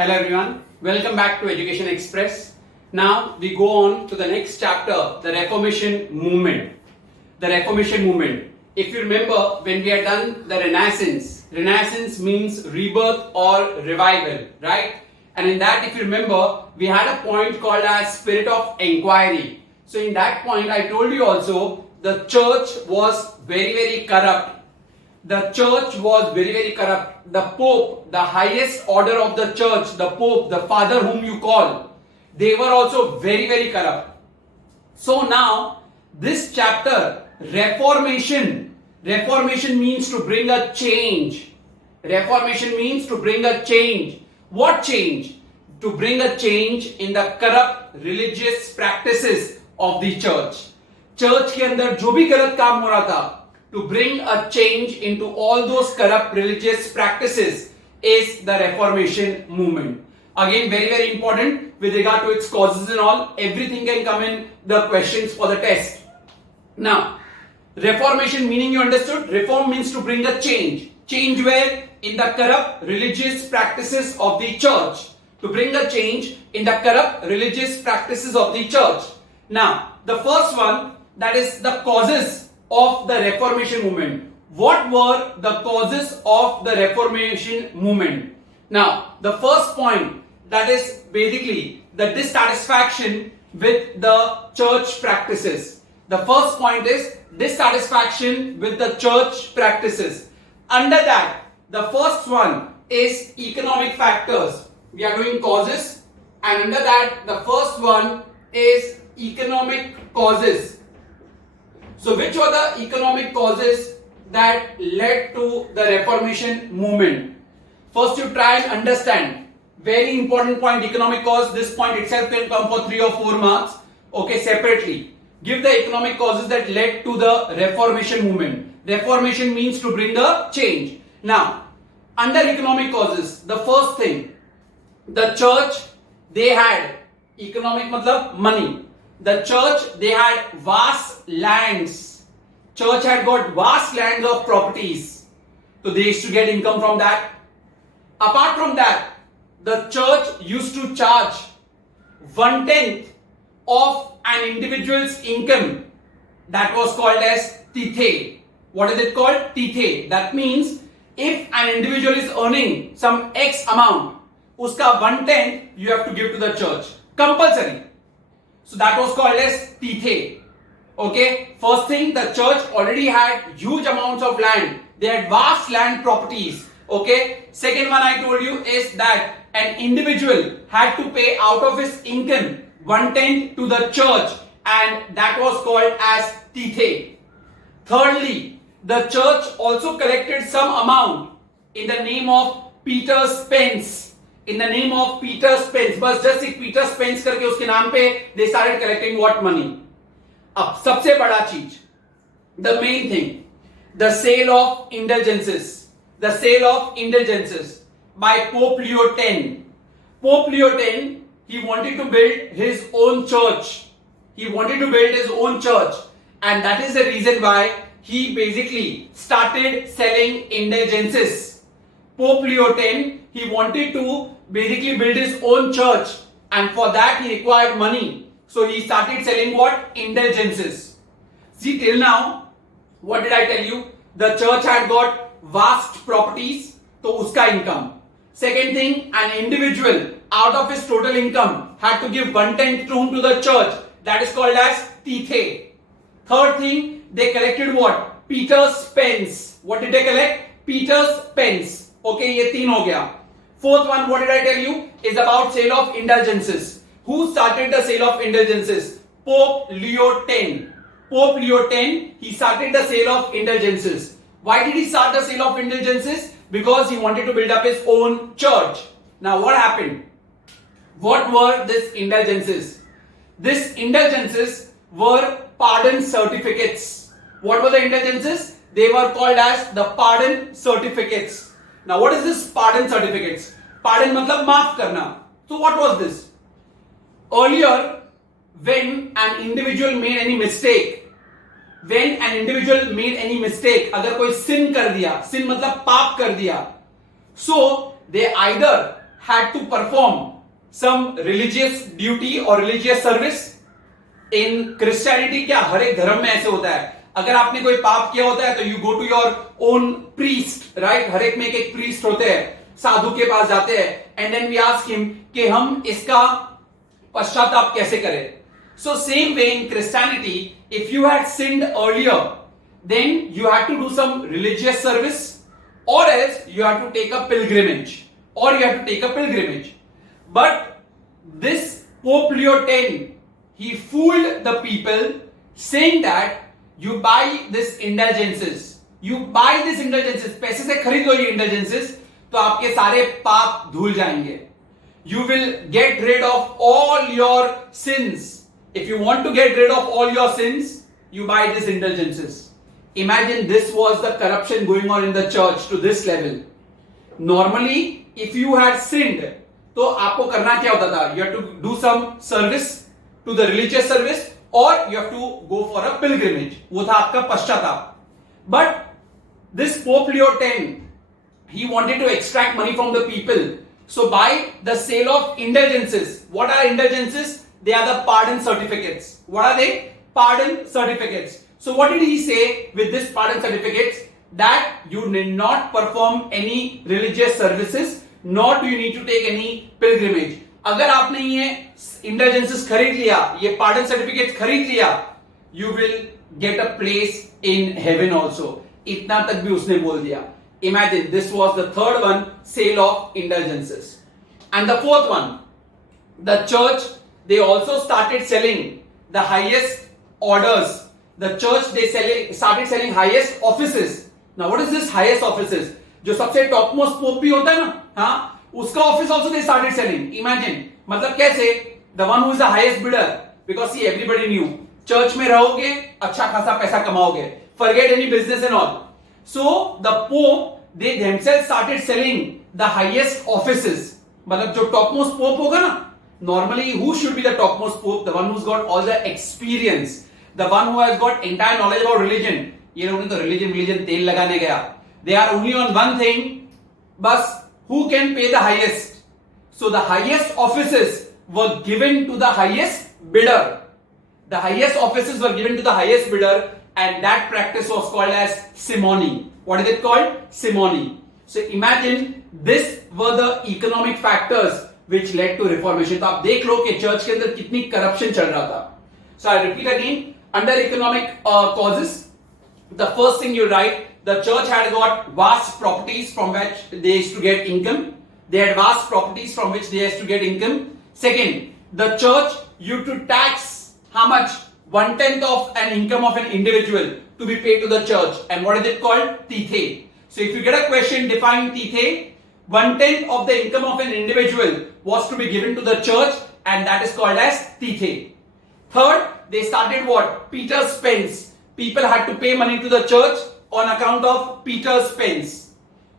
Hello everyone, welcome back to Education Express. Now we go on to the next chapter, the Reformation movement. The Reformation movement. If you remember, when we had done the Renaissance, Renaissance means rebirth or revival, right? And in that, if you remember, we had a point called as spirit of inquiry. So in that point, I told you also, the church was very corrupt. The church was very corrupt. The Pope, the highest order of the church, the Pope, the Father whom you call, they were also very corrupt. So now, this chapter, Reformation. Reformation means to bring a change. Reformation means to bring a change. What change? To bring a change in the corrupt religious practices of the church. Church के अंदर जो भी गलत काम हो रहा था, to bring a change into all those corrupt religious practices is the Reformation movement. Again, very important with regard to its causes and all. Everything can come in the questions for the test. Now, Reformation meaning you understood? Reform means to bring a change. Change where? In the corrupt religious practices of the church. To bring a change in the corrupt religious practices of the church. Now, the first one, that is the causes of the Reformation movement. What were the causes of the Reformation movement? Now, the first point, that is basically the dissatisfaction with the church practices. The first point is dissatisfaction with the church practices. Under that, the first one is economic factors. We are doing causes, and under that, the first one is economic causes. So which were the economic causes that led to the Reformation movement? First you try and understand. Very important point, economic cause. This point itself can come for 3 or 4 marks. Okay, separately. Give the economic causes that led to the Reformation movement. Reformation means to bring a change. Now, under economic causes, the first thing, the church, they had economic matlab money. The church, they had vast lands. Church had got vast lands of properties. So they used to get income from that. Apart from that, the church used to charge 1/10 of an individual's income. That was called as tithe. What is it called? Tithe. That means if an individual is earning some X amount, uska 1/10 you have to give to the church. Compulsory. So that was called as tithe. Okay. First thing, the church already had huge amounts of land. They had vast land properties. Okay. Second one I told you is that an individual had to pay out of his income 1/10 to the church, and that was called as tithe. Thirdly, the church also collected some amount in the name of Peter's pence. In the name of Peter's pence, बस just एक Peter's pence करके उसके नाम पे they started collecting what money. अब सबसे बड़ा चीज, the main thing, the sale of indulgences. The sale of indulgences by Pope Leo X. Pope Leo X, he wanted to build his own church. He wanted to build his own church, and that is the reason why he basically started selling indulgences. Pope Leo X, he wanted to basically build his own church, and for that he required money. So he started selling what? Indulgences. See, till now, what did I tell you? The church had got vast properties, so uska income. Second thing, an individual out of his total income had to give 1/10 to the church. That is called as tithe. Third thing, they collected what? Peter's pence. What did they collect? Peter's pence. Okay, ये 3 हो गया. Fourth one, what did I tell you? Is about sale of indulgences. Who started the sale of indulgences? Pope Leo X. Pope Leo X, he started the sale of indulgences. Why did he start the sale of indulgences? Because he wanted to build up his own church. Now what happened? What were these indulgences? These indulgences were pardon certificates. What were the indulgences? They were called as the pardon certificates. Now what is this pardon certificates? Pardon matlab maaf karna. So what was this? Earlier, when an individual made any mistake, अगर कोई sin कर दिया, sin मतलब पाप कर दिया, so they either had to perform some religious duty or religious service? In Christianity क्या हर एक धर्म में ऐसे होता है, अगर आपने कोई पाप किया होता है तो you go to your own priest, right? हर एक में एक प्रीस्ट होते हैं, साधु के पास जाते हैं, and then we ask him कि हम इसका पश्चाताप कैसे करें. So same way in Christianity, if you had sinned earlier, then you had to do some religious service, or else you had to take a pilgrimage, But this Pope Leo X, he fooled the people saying that you buy this indulgences, पैसे से खरीद लो ये indulgences, तो आपके सारे पाप धुल जाएंगे. You will get rid of all your sins. If you want to get rid of all your sins, you buy these indulgences. Imagine this was the corruption going on in the church to this level. Normally, if you had sinned, तो आपको करना क्या होता था? You have to do some service to the religious service, or you have to go for a pilgrimage. वो था आपका पश्चाताप. But this Pope Leo X, he wanted to extract money from the people. So by the sale of indulgences, what are indulgences? They are the pardon certificates. What are they? Pardon certificates. So what did he say with this pardon certificates? That you need not perform any religious services, nor do you need to take any pilgrimage. अगर आपने ये indulgences खरीद लिया, ये pardon certificates खरीद लिया, you will get a place in heaven also. इतना तक भी उसने बोल दिया. Imagine, this was the third one, sale of indulgences. And the fourth one, the church, they also started selling the highest orders. The church, they started selling highest offices. Now what is this highest offices? जो सबसे top most pope भी होता है ना, हाँ, उसका office also they started selling. Imagine, मतलब कैसे? The one who is the highest bidder, because see, everybody knew, church में रहोगे, अच्छा खासा पैसा कमाओगे, forget any business and all. So the Pope, they themselves started selling the highest offices. मतलब जो topmost Pope होगा ना, normally who should be the topmost Pope? The one who's got all the experience, the one who has got entire knowledge about religion. ये लोग ने तो religion तेल लगाने गया. They are only on one thing, बस who can pay the highest. So the highest offices were given to the highest bidder. The highest offices were given to the highest bidder, and that practice was called as simony. What is it called? Simony. So imagine, this were the economic factors which led to reformation. तो आप देख लो कि church के अंदर कितनी corruption चल रहा था. So I repeat again, under economic causes, the first thing you write, the church had got vast properties from which they used to get income. They had vast properties from which they used to get income. Second, the church used to tax how much? 1/10 of an income of an individual to be paid to the church. And what is it called? Tithe. So if you get a question, define tithe. 1/10 of the income of an individual was to be given to the church, and that is called as tithe. Third, they started what? Peter's pence. People had to pay money to the church on account of Peter's pence.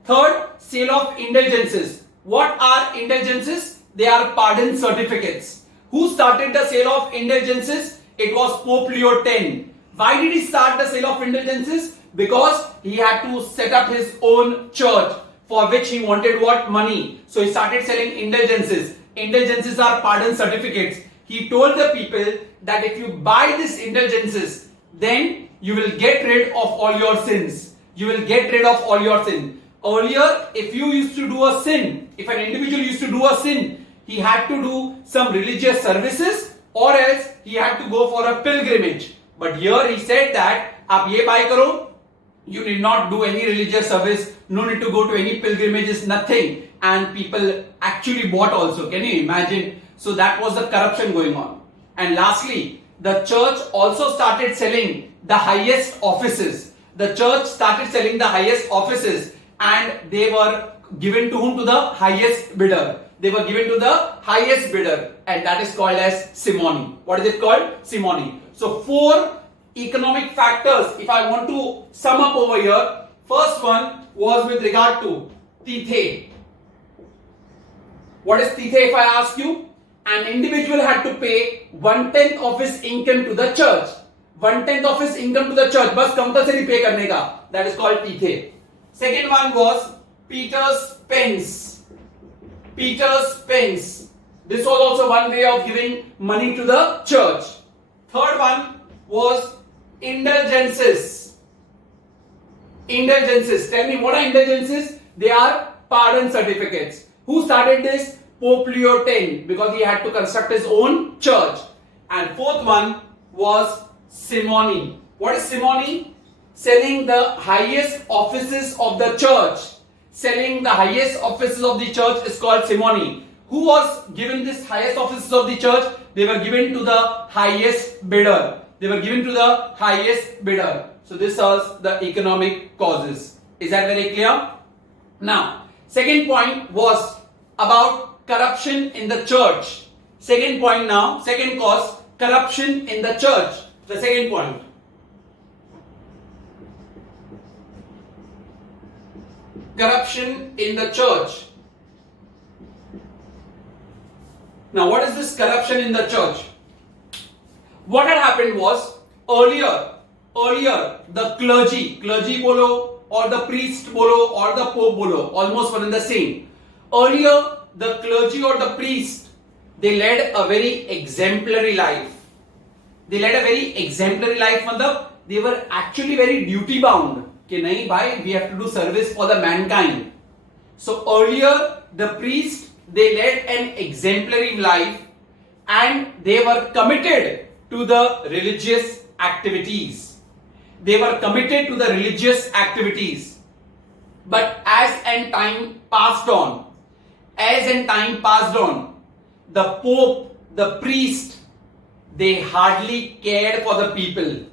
Third, sale of indulgences. What are indulgences? They are pardon certificates. Who started the sale of indulgences? It was Pope Leo X. Why did he start the sale of indulgences? Because he had to set up his own church, for which he wanted what? Money. So he started selling indulgences. Indulgences are pardon certificates. He told the people that if you buy these indulgences, then you will get rid of all your sins. You will get rid of all your sin. Earlier, if you used to do a sin, if an individual used to do a sin, he had to do some religious services, or else he had to go for a pilgrimage. But here he said that आप ये buy करो, you need not do any religious service, no need to go to any pilgrimages, nothing. And people actually bought also. Can you imagine? So that was the corruption going on. And lastly, the church also started selling the highest offices. The church started selling the highest offices, and they were given to whom? To the highest bidder. They were given to the highest bidder, and that is called as simony. What is it called? Simony. So 4 economic factors, if I want to sum up over here, first one was with regard to tithe. What is tithe if I ask you? An individual had to pay 1/10 of his income to the church. 1/10 of his income to the church, बस compulsory pay करने का. That is called tithe. Second one was Peter's pence. Peter's pence. This was also one way of giving money to the church. Third one was indulgences. Indulgences. Tell me, what are indulgences? They are pardon certificates. Who started this? Pope Leo X, because he had to construct his own church. And fourth one was simony. What is simony? Selling the highest offices of the church. Selling the highest offices of the church is called simony. Who was given this highest offices of the church? They were given to the highest bidder. They were given to the highest bidder. So this was the economic causes. Is that very clear? Now, second point was about corruption in the church. Second point now, second cause, corruption in the church. The second point. Corruption in the church. Now, what is this corruption in the church? What had happened was, earlier, the clergy bolo, or the priest bolo, or the pope bolo, almost one and the same. Earlier, the clergy or the priest, they led a very exemplary life. They led a very exemplary life, matlab, they were actually very duty bound. कि नहीं भाई, we have to do service for the mankind. So earlier, the priest, they led an exemplary life and they were committed to the religious activities. They were committed to the religious activities. But as time passed on, the pope, the priest, they hardly cared for the people.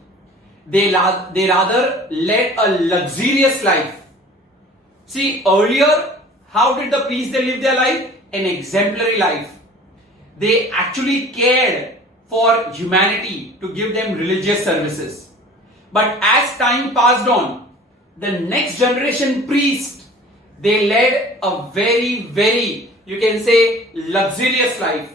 They rather led a luxurious life. See, earlier, how did the priests they live their life? An exemplary life. They actually cared for humanity to give them religious services. But as time passed on, the next generation priest, they led a very, very, you can say, luxurious life.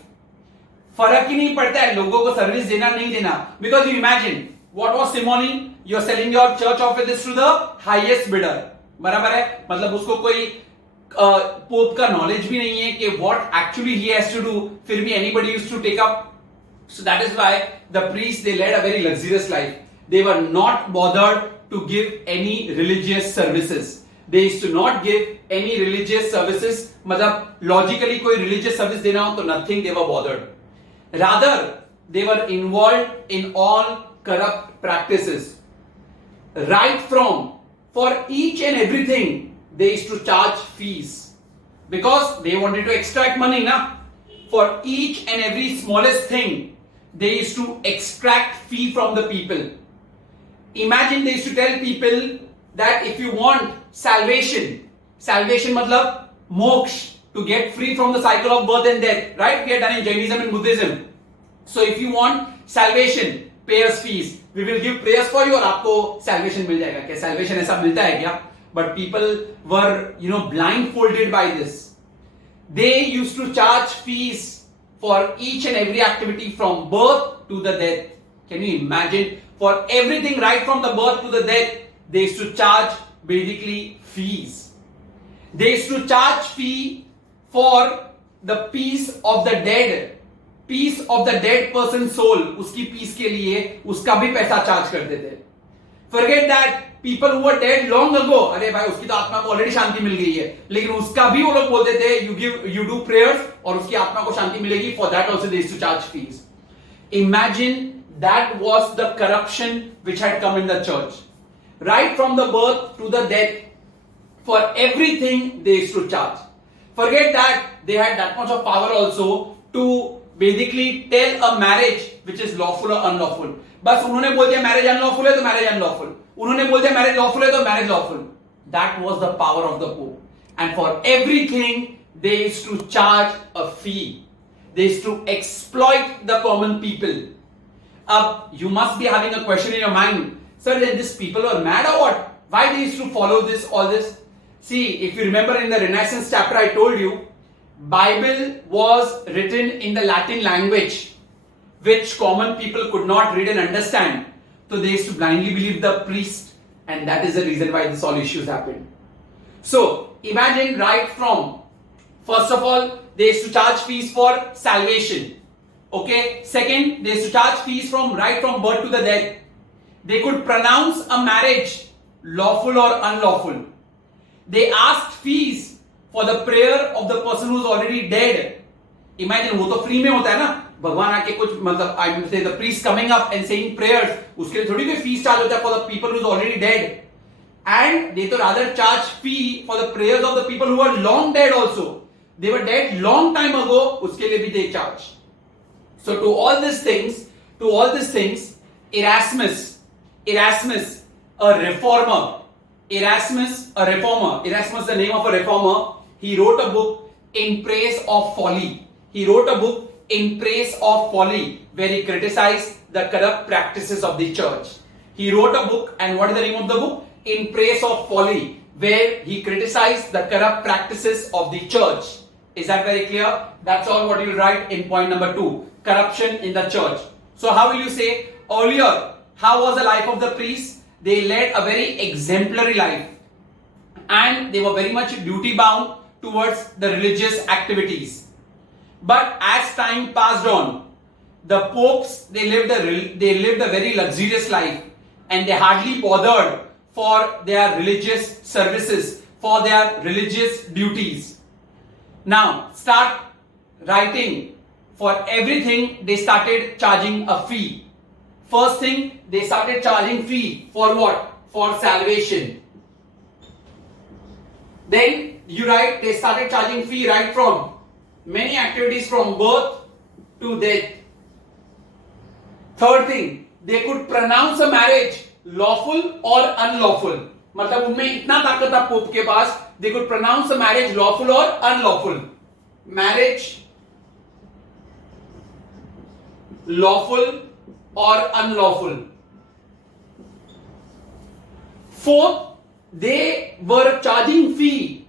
फर्क ही नहीं पड़ता है लोगों को service देना नहीं देना. Because you imagine, what was simony? You are selling your church offices to the highest bidder. बराबर है? मतलब उसको कोई पोप का नॉलेज भी नहीं है कि what actually he has to do. फिर भी anybody used to take up. So that is why the priests they led a very luxurious life. They were not bothered to give any religious services. They used to not give any religious services. मतलब logically कोई religious service देना हो तो nothing they were bothered. Rather, they were involved in all corrupt practices. Right from, for each and everything, they used to charge fees. Because they wanted to extract money, na? For each and every smallest thing, they used to extract fee from the people. Imagine they used to tell people that if you want salvation matlab moksha, to get free from the cycle of birth and death, right? We are done in Jainism and Buddhism. So if you want salvation, pay us fees. We will give prayers for you और आपको salvation मिल जाएगा. क्या salvation ऐसा मिलता है क्या? But people were, blindfolded by this. They used to charge fees for each and every activity from birth to the death. Can you imagine? For everything right from the birth to the death, they used to charge basically fees. They used to charge fee for the peace of the dead. Peace of the dead person's soul. उसकी peace के लिए उसका भी पैसा charge करते थे. Forget that people who were dead long ago. अरे भाई उसकी तो आत्मा को already शांति मिल गई है. लेकिन उसका भी वो लोग बोलते थे you do prayers और उसकी आत्मा को शांति मिलेगी. For that also they used to charge fees. Imagine that was the corruption which had come in the church. Right from the birth to the death, for everything they used to charge. Forget that they had that much of power also to basically tell a marriage which is lawful or unlawful. बस उन्होंने बोल दिया marriage unlawful है तो marriage unlawful. उन्होंने बोल दिया marriage lawful है तो marriage lawful. That was the power of the Pope. And for everything they used to charge a fee. They used to exploit the common people. You must be having a question in your mind. Sir, then these people are mad or what? Why they used to follow this, all this? See, if you remember in the Renaissance chapter I told you, Bible was written in the Latin language, which common people could not read and understand. So they used to blindly believe the priest, and that is the reason why this all issues happened. So imagine right from First of all, they used to charge fees for salvation. Okay. Second, they used to charge fees from right from birth to the death. They could pronounce a marriage lawful or unlawful. They asked fees for the prayer of the person who is already dead. Imagine, वो तो free में होता है ना, भगवान आके कुछ मतलब I would say the priest coming up and saying prayers, उसके लिए थोड़ी कोई fees charge होता है for the people who is already dead. And they to rather charge fee for the prayers of the people who are long dead also. They were dead long time ago, उसके लिए भी they charge. So to all these things, Erasmus, a reformer, Erasmus, the name of a reformer, he wrote a book in praise of folly. Where he criticized the corrupt practices of the church. He wrote a book, and what is the name of the book? In praise of folly, where he criticized the corrupt practices of the church. Is that very clear? That's all what you write in point number 2. Corruption in the church. So how will you say? Earlier, how was the life of the priests? They led a very exemplary life. And they were very much duty bound towards the religious activities. But as time passed on, the popes, they lived a very luxurious life. And they hardly bothered for their religious services, for their religious duties. Now, start writing. For everything, they started charging a fee. First thing, they started charging fee for what? For salvation. Then you write, they started charging fee right from many activities from birth to death. Third thing, they could pronounce a marriage lawful or unlawful. मतलब उनमें इतना ताकत था pope के पास, they could pronounce a marriage lawful or unlawful. Marriage lawful or unlawful. Fourth, they were charging fee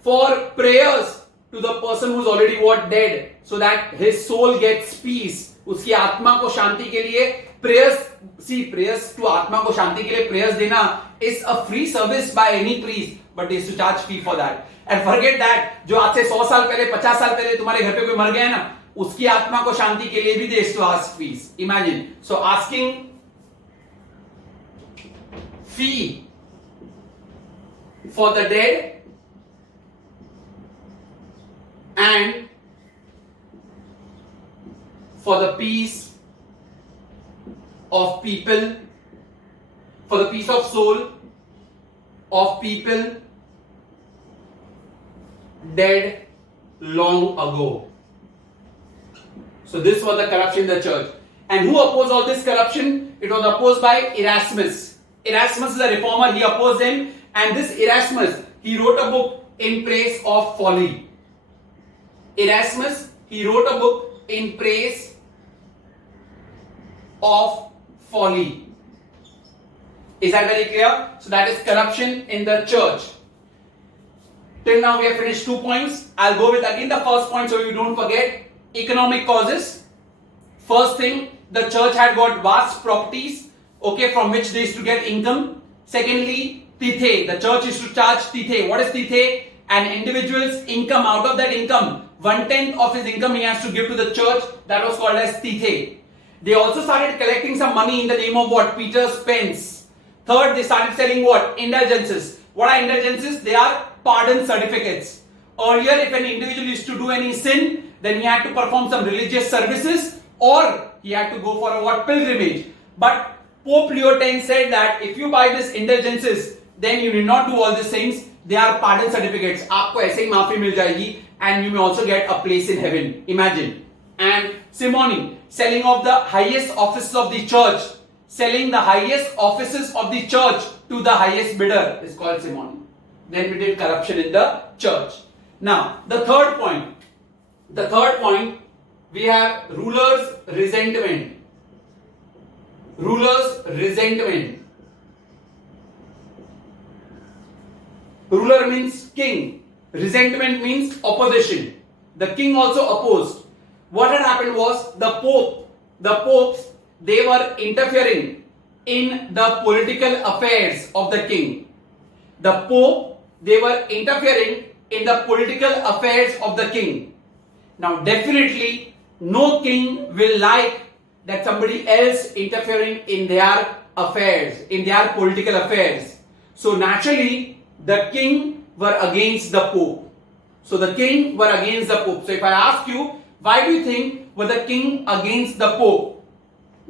for prayers to the person who's already dead, so that his soul gets peace. उसकी आत्मा को शांति के लिए prayers to आत्मा को शांति के लिए prayers देना is a free service by any priest, but they used to charge fee for that. And forget that, जो आज से 100 साल पहले 50 साल पहले तुम्हारे घर पे कोई मर गया है ना, उसकी आत्मा को शांति के लिए भी they used to ask fees. Imagine, so asking fee for the dead and for the peace of people, for the peace of soul of people dead long ago. So this was the corruption in the church. And who opposed all this corruption? It was opposed by Erasmus. Erasmus is a reformer, he opposed them. And this Erasmus, he wrote a book in praise of folly. Erasmus, he wrote a book in praise of folly. Is that very clear? So that is corruption in the church. Till now we have finished 2 points. I'll go with again the first point so you don't forget. Economic causes. First thing, the church had got vast properties, okay, from which they used to get income. Secondly, tithe. The church used to charge tithe. What is tithe? An individual's income, out of that income, 1/10 of his income he has to give to the church. That was called as tithe. They also started collecting some money in the name of what? Peter's pence. Third, they started selling what? Indulgences. What are indulgences? They are pardon certificates. Earlier, if an individual used to do any sin, then he had to perform some religious services or he had to go for a what? Pilgrimage. But Pope Leo X said that if you buy this indulgences, then you need not do all these things. They are pardon certificates. आपको ऐसे ही माफी मिल जाएगी and you may also get a place in heaven. Imagine. And simony, selling of the highest offices of the church, selling the highest offices of the church to the highest bidder is called simony. Then we did corruption in the church. Now, the third point. We have rulers' resentment. Rulers' resentment. Ruler means king. Resentment means opposition. The king also opposed. What had happened was the popes, they were interfering in the political affairs of the king. The pope, they were interfering in the political affairs of the king. Now definitely no king will like that somebody else interfering in their affairs, in their political affairs. So naturally the king were against the Pope. So the king were against the Pope. So if I ask you, why do you think were the king against the Pope?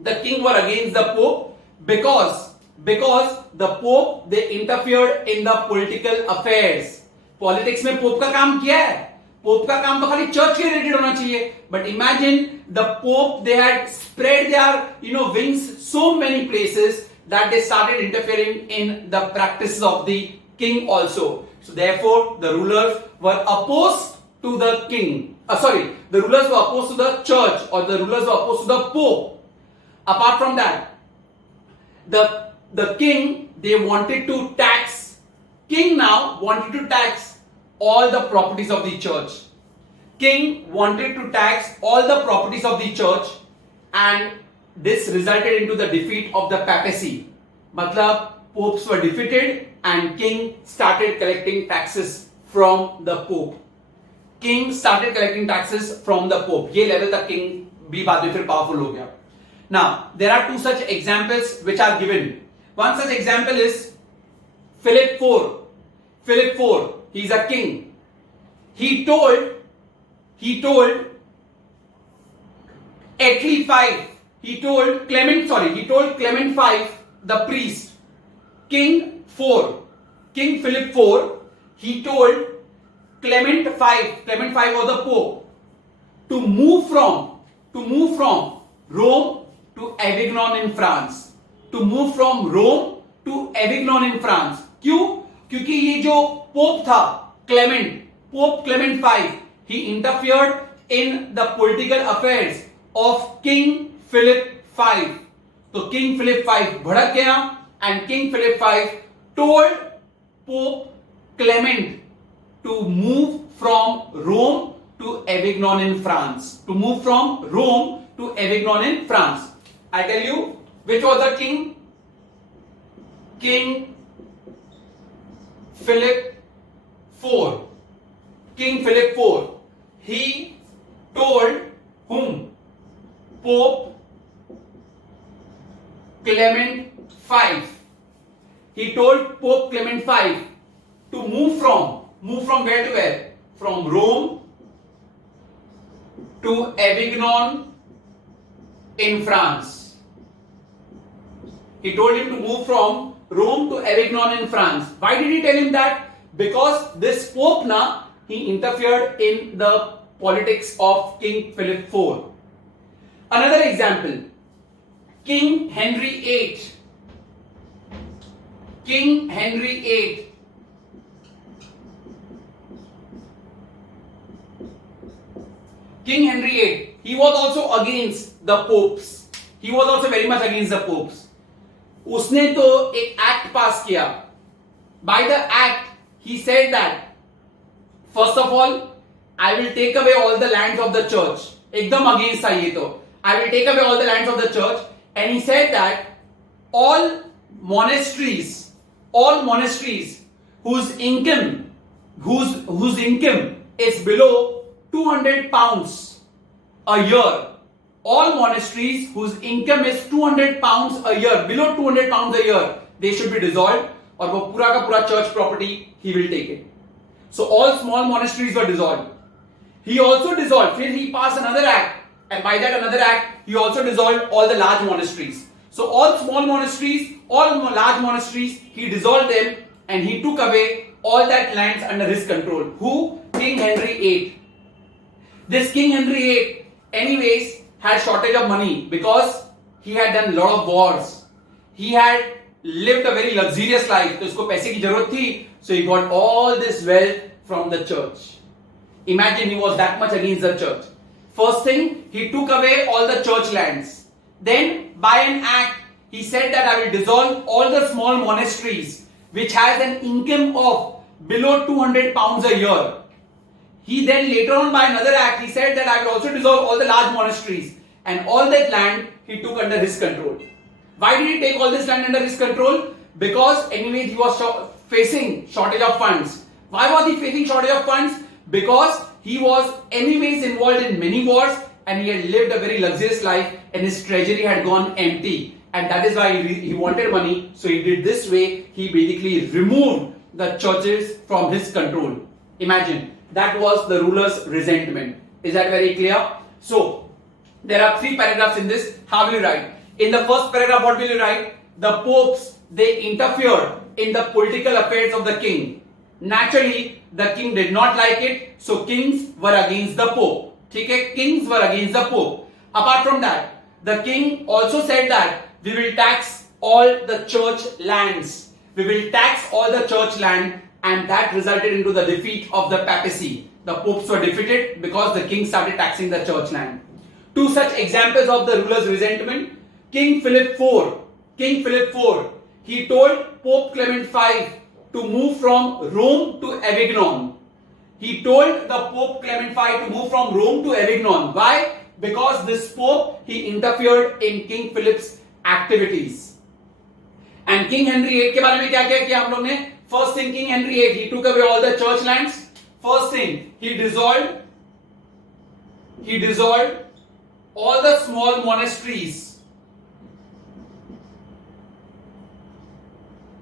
The king were against the Pope because the Pope, they interfered in the political affairs. Politics में Pope का काम क्या है? Pope का काम तो खाली church के related होना चाहिए. But imagine the Pope, they had spread their wings so many places that they started interfering in the practices of the king also. So therefore the rulers were opposed to the king. The rulers were opposed to the church, or the rulers were opposed to the Pope. Apart from that, the king, they wanted to tax. King now wanted to tax all the properties of the church. King wanted to tax all the properties of the church, and this resulted into the defeat of the papacy. Matlab, popes were defeated and king started collecting taxes from the Pope. King started collecting taxes from the Pope. ये level तक king भी बाद में फिर powerful हो गया. Now, there are two such examples which are given. One such example is Philip IV. Philip IV, he is a king. He told Atli V, he told Clement V, the priest, King Philip IV, he told Clement V was the Pope, to move from Rome to Avignon in France. To move from Rome to Avignon in France. क्यों? क्योंकि ये जो pope था Pope Clement V, he interfered in the political affairs of King Philip V. तो King Philip V भड़क गया, and King Philip V told Pope Clement to move from Rome to Avignon in France. To move from Rome to Avignon in France. I tell you, which was the king? King Philip IV. King Philip IV. He told whom? Pope Clement V. He told Pope Clement V to move from where to where? From Rome to Avignon in France. He told him to move from Rome to Avignon in France. Why did he tell him that? Because this Pope he interfered in the politics of King Philip IV. Another example, King Henry VIII. King Henry VIII. King Henry VIII, he was also against the popes. He was also very much against the popes. उसने तो एक act पास किया. By the act, he said that, first of all, I will take away all the lands of the church. एकदम against था ये तो. I will take away all the lands of the church, and he said that all monasteries whose income is below 200 pounds a year, all monasteries whose income is 200 pounds a year, below 200 pounds a year, they should be dissolved, और वो पूरा का पूरा church property he will take it. So all small monasteries were dissolved. He also dissolved, फिर he passed another act, and by that another act, he also dissolved all the large monasteries. So all small monasteries, all large monasteries, he dissolved them, and he took away all that lands under his control. Who? King Henry VIII. This King Henry VIII, anyways, had shortage of money because he had done a lot of wars. He had lived a very luxurious life. तो उसको पैसे की जरूरत थी. So he got all this wealth from the church. Imagine, he was that much against the church. First thing, he took away all the church lands. Then, by an act, he said that I will dissolve all the small monasteries which has an income of below 200 pounds a year. He then later on by another act, he said that I will also dissolve all the large monasteries, and all that land he took under his control. Why did he take all this land under his control? Because anyway he was facing shortage of funds. Why was he facing shortage of funds? Because he was anyways involved in many wars and he had lived a very luxurious life and his treasury had gone empty. And that is why he wanted money. So he did this way. He basically removed the churches from his control. Imagine, that was the ruler's resentment. Is that very clear? So, there are 3 paragraphs in this. How will you write? In the first paragraph, what will you write? The popes, they interfered in the political affairs of the king. Naturally, the king did not like it. So, kings were against the pope. Okay? Kings were against the pope. Apart from that, the king also said that we will tax all the church lands. We will tax all the church land, and that resulted into the defeat of the papacy. The popes were defeated because the king started taxing the church land. 2 such examples of the ruler's resentment. King Philip IV, he told Pope Clement V to move from Rome to Avignon. He told the Pope Clement V to move from Rome to Avignon. Why? Because this Pope, he interfered in King Philip's activities. And King Henry VIII के बारे में क्या क्या किया हम लोग ने? First thing, King Henry VIII, he took away all the church lands. First thing, he dissolved all the small monasteries.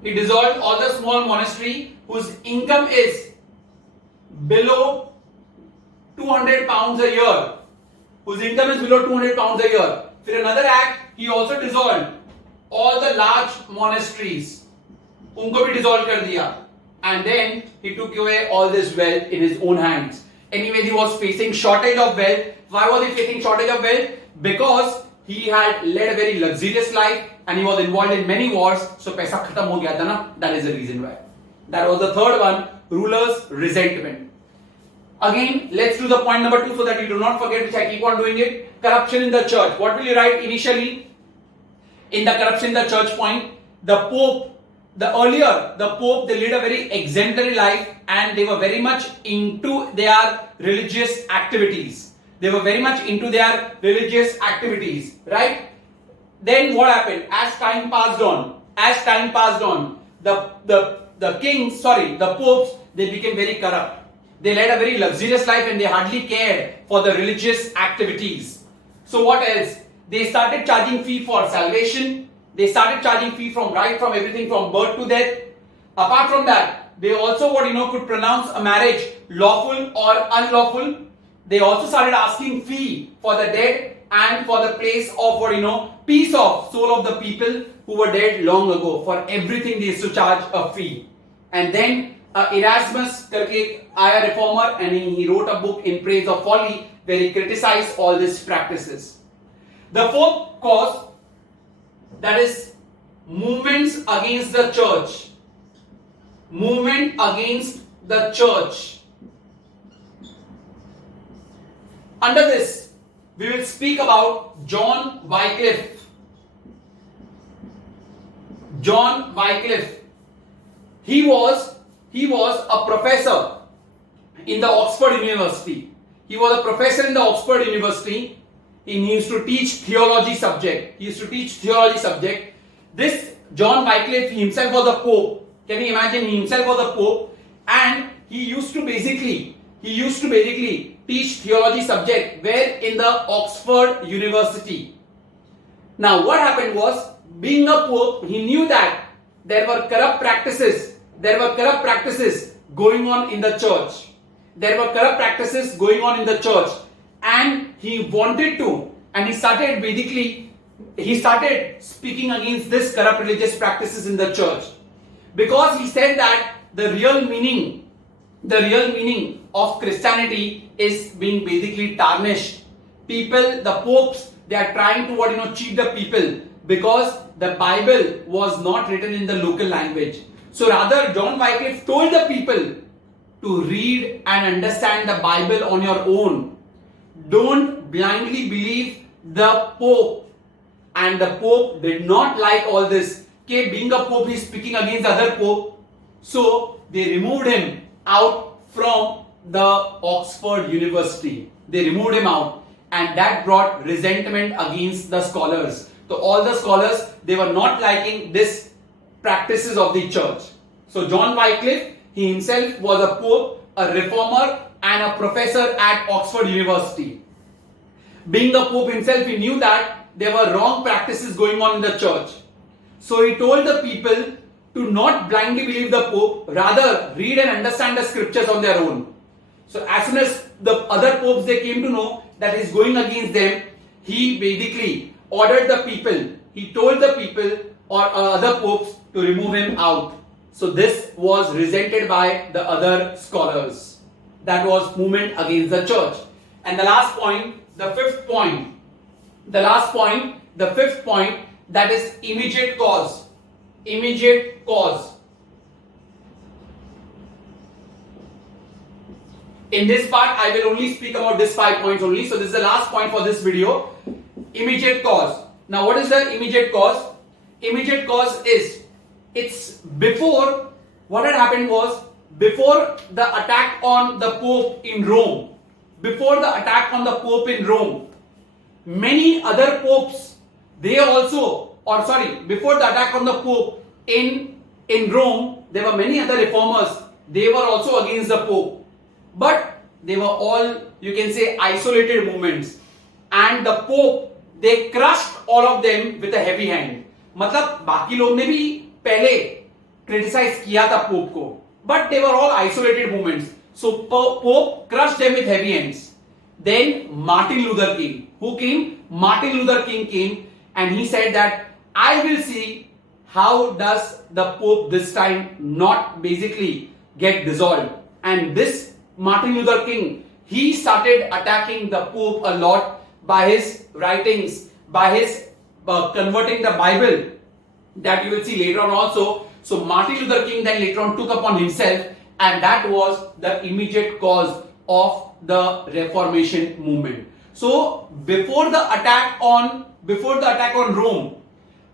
He dissolved all the small monastery whose income is below 200 pounds a year. Whose income is below 200 pounds a year. For another act, he also dissolved all the large monasteries. उनको भी dissolve कर दिया. And then he took away all this wealth in his own hands. Anyway, he was facing shortage of wealth. Why was he facing shortage of wealth? Because he had led a very luxurious life and he was involved in many wars. So पैसा खत्म हो गया था ना. That is the reason why. That was the third one, ruler's resentment. Again, let's do the point number 2 so that you do not forget, which I keep on doing it. Corruption in the church. What will you write initially? In the corruption in the church point, the Pope, the Pope, they led a very exemplary life and they were very much into their religious activities. Right? Then what happened? As time passed on, the popes, they became very corrupt. They led a very luxurious life and they hardly cared for the religious activities. So what else? They started charging fee for salvation. They started charging fee from everything from birth to death. Apart from that, they also could pronounce a marriage lawful or unlawful. They also started asking fee for the dead and for the place of peace of soul of the people who were dead long ago. For everything they used to charge a fee. And then Erasmus karke aaya reformer and he wrote a book in praise of folly where he criticized all these practices. The fourth cause, that is movements against the church. Movement against the church. Under this, we will speak about John Wycliffe. John Wycliffe. He was a professor in the Oxford University. He used to teach theology subject. This John Wycliffe himself was a pope. Can you imagine? He himself was a pope, and he used to basically teach theology subject where in the Oxford University. Now what happened was, being a pope, he knew that there were corrupt practices going on in the church. And he wanted to, and he started speaking against this corrupt religious practices in the church, because he said that the real meaning of Christianity is being basically tarnished. People, the popes, they are trying to cheat the people because the Bible was not written in the local language. So rather, John Wycliffe told the people to read and understand the Bible on your own. Don't blindly believe the Pope. And the Pope did not like all this. Okay, being a Pope, he is speaking against the other Pope. So they removed him out from the Oxford University. They removed him out. And that brought resentment against the scholars. So all the scholars, they were not liking this practices of the church. So John Wycliffe, He himself was a pope, a reformer, and a professor at Oxford University. Being the pope himself, he knew that there were wrong practices going on in the church. So he told the people to not blindly believe the pope, rather read and understand the scriptures on their own. So as soon as the other popes, they came to know that he's going against them, he basically ordered the people, he told the people or other popes to remove him out. So this was resented by the other scholars. That was movement against the church. And the last point, the fifth point, that is immediate cause. Immediate cause. In this part, I will only speak about these 5 points only. So this is the last point for this video. Immediate cause. Now what is the immediate cause? Immediate cause is, it's before, what had happened was, before the attack on the Pope in Rome, before the attack on the Pope in Rome, many other popes, they also, before the attack on the Pope in Rome, there were many other reformers, they were also against the Pope. But they were all, you can say, isolated movements. And the Pope, they crushed all of them with a heavy hand. मतलब बाकी लोग ने भी पहले criticise किया था pope को, but they were all isolated movements. So Pope crushed them with heavy hands. Then Martin Luther King, who came? Martin Luther King came and he said that I will see how does the Pope this time not basically get dissolved. And this Martin Luther King, he started attacking the Pope a lot by his writings, by his converting the Bible, that you will see later on also. So Martin Luther King then later on took upon himself, and that was the immediate cause of the Reformation movement. So before the attack on Rome,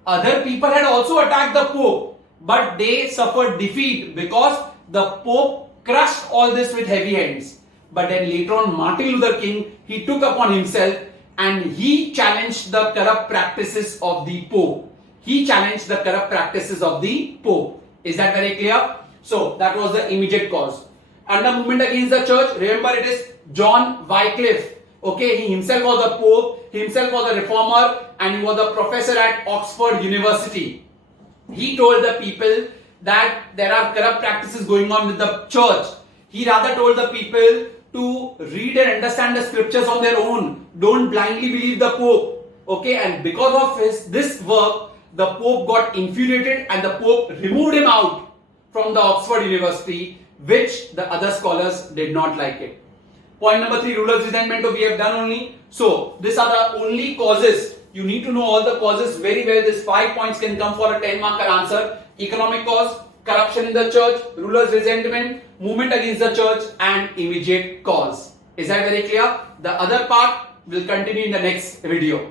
other people had also attacked the Pope, but they suffered defeat because the Pope crushed all this with heavy hands. But then later on, Martin Luther King, he took upon himself and he challenged the corrupt practices of the Pope. He challenged the corrupt practices of the Pope. Is that very clear? So that was the immediate cause. And the movement against the church, remember it is John Wycliffe. Okay, he himself was a Pope, he himself was a reformer, and he was a professor at Oxford University. He told the people that there are corrupt practices going on with the church. He rather told the people to read and understand the scriptures on their own. Don't blindly believe the Pope. Okay, and because of this work, the Pope got infuriated and the Pope removed him out from the Oxford University, which the other scholars did not like it. Point number 3, rulers' resentment, we have done only. So these are the only causes. You need to know all the causes very well. These 5 points can come for a 10-marker answer. Economic cause, corruption in the church, rulers' resentment, movement against the church, and immediate cause. Is that very clear? The other part will continue in the next video.